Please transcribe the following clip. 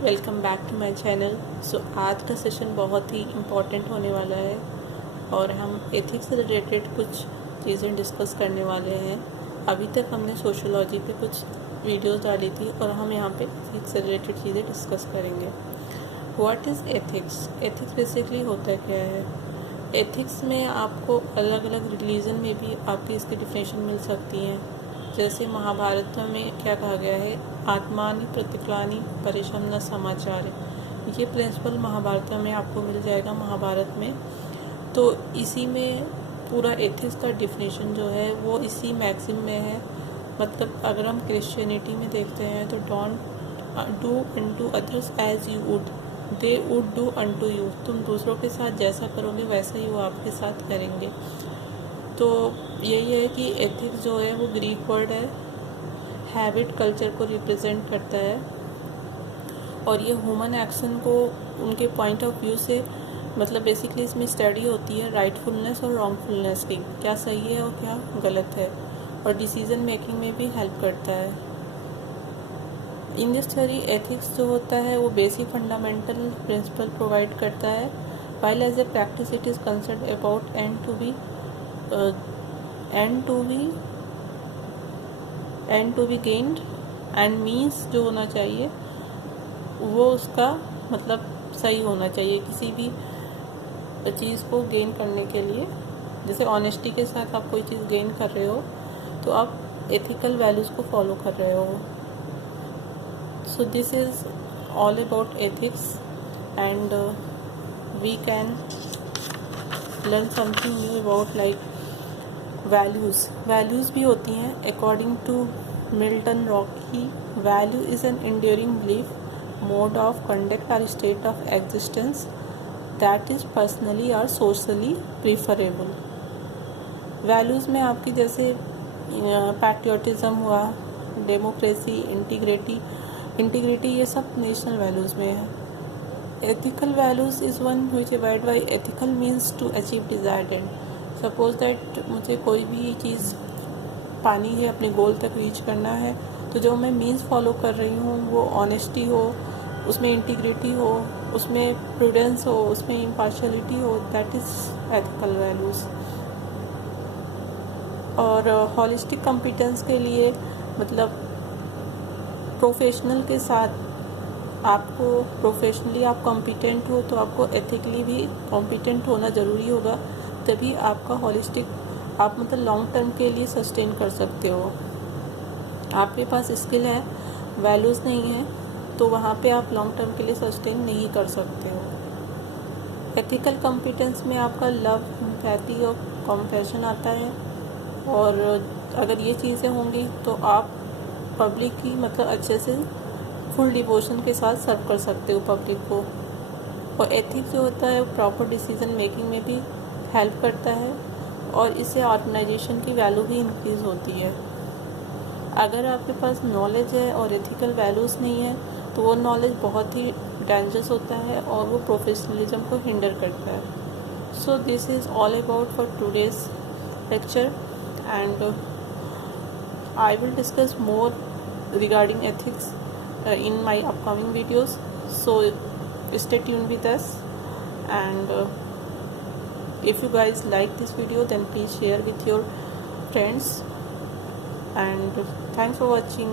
Welcome back to my channel. So आज का session बहुत ही इम्पोर्टेंट होने वाला है और हम एथिक्स से रिलेटेड कुछ चीज़ें डिस्कस करने वाले हैं। अभी तक हमने सोशियोलॉजी पे कुछ वीडियोस डाली थी और हम यहाँ पे एथिक्स से रिलेटेड चीज़ें डिस्कस करेंगे। What is ethics? Ethics basically होता क्या है? एथिक्स में आपको अलग अलग रिलीजन में भी आपकी इसकी डिफिनेशन मिल सकती हैं। जैसे महाभारत में क्या कहा गया है, आत्मानि प्रतिक्लानि परेशम न समाचार। ये प्रिंसिपल महाभारत में आपको मिल जाएगा, महाभारत में। तो इसी में पूरा एथिक्स का डिफिनेशन जो है वो इसी मैक्सिम में है। मतलब अगर हम क्रिश्चियनिटी में देखते हैं तो don't do unto others as you would they would do unto you. तुम दूसरों के साथ जैसा करोगे वैसा ही वो आपके साथ करेंगे। तो यही है कि एथिक्स जो है वो ग्रीक वर्ड है, हैबिट कल्चर को रिप्रेजेंट करता है और ये ह्यूमन एक्शन को उनके पॉइंट ऑफ व्यू से, मतलब बेसिकली इसमें स्टडी होती है राइटफुलनेस और रॉन्गफुलनेस की, क्या सही है और क्या गलत है, और डिसीजन मेकिंग में भी हेल्प करता है। इन दिस थ्योरी एथिक्स जो होता है वो बेसिक फंडामेंटल प्रिंसिपल प्रोवाइड करता है, while as a practice it is concerned about end to be gained and means जो होना चाहिए वो उसका मतलब सही होना चाहिए किसी भी चीज़ को गेन करने के लिए। जैसे ऑनेस्टी के साथ आप कोई चीज़ गेन कर रहे हो तो आप एथिकल वैल्यूज़ को फॉलो कर रहे हो। So this is all about ethics and we can learn something new about like values भी होती हैं। according to Milton Rocky, value is an enduring belief, mode of conduct or state of existence that is personally or socially preferable। Values में आपकी जैसे पैट्रियोटिज़म हुआ, democracy, integrity ये सब national values में है। Ethical values is one which abide by ethical means to achieve desired end। Suppose that मुझे कोई भी चीज़ पानी है, अपने गोल तक रीच करना है, तो जो मैं मीन्स फॉलो कर रही हूँ वो ऑनेस्टी हो, उसमें इंटीग्रिटी हो, उसमें प्रूडेंस हो, उसमें इम्पार्शियलिटी हो, दैट इज़ एथिकल वैल्यूज़। और हॉलिस्टिक कॉम्पिटेंस के लिए मतलब प्रोफेशनल के साथ आपको प्रोफेशनली आप कॉम्पिटेंट हो तो आपको एथिकली भी कॉम्पिटेंट होना ज़रूरी होगा, तभी आपका हॉलिस्टिक आप मतलब लॉन्ग टर्म के लिए सस्टेन कर सकते हो। आपके पास स्किल है, वैल्यूज़ नहीं है, तो वहाँ पे आप लॉन्ग टर्म के लिए सस्टेन नहीं कर सकते हो। एथिकल कॉम्पिटेंस में आपका लव, एम्पैथी और कॉम्पैशन आता है, और अगर ये चीज़ें होंगी तो आप पब्लिक की मतलब अच्छे से फुल डिवोशन के साथ सर्व कर सकते हो पब्लिक को। और एथिक्स जो होता है वो प्रॉपर डिसीजन मेकिंग में भी हेल्प करता है और इससे ऑर्गेनाइजेशन की वैल्यू भी इंक्रीज़ होती है। अगर आपके पास नॉलेज है और एथिकल वैल्यूज़ नहीं है तो वो नॉलेज बहुत ही डेंजरस होता है और वो प्रोफेशनलिज्म को हिंडर करता है। So this is all about for today's lecture and I will discuss more regarding ethics in my upcoming videos, so stay tuned with us, and if you guys like this video then please share with your friends, and thanks for watching.